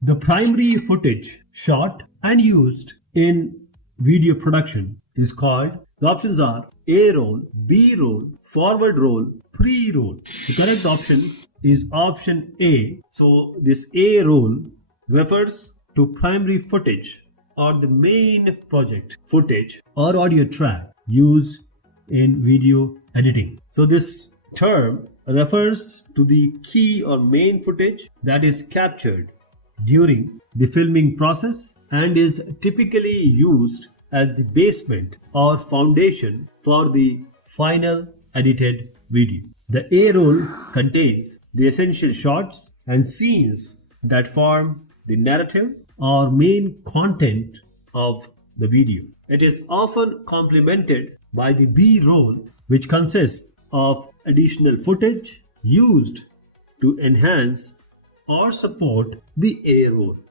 The primary footage shot and used in video production is called, the options are A roll, B roll, forward roll, pre-roll. The correct option is option A. So this A roll refers to primary footage or the main project footage or audio track used in video editing. So this term refers to the key or main footage that is captured during the filming process and is typically used as the basement or foundation for the final edited video. The A roll contains the essential shots and scenes that form the narrative or main content of the video. It is often complemented by the B roll, which consists of additional footage used to enhance or support the A roll.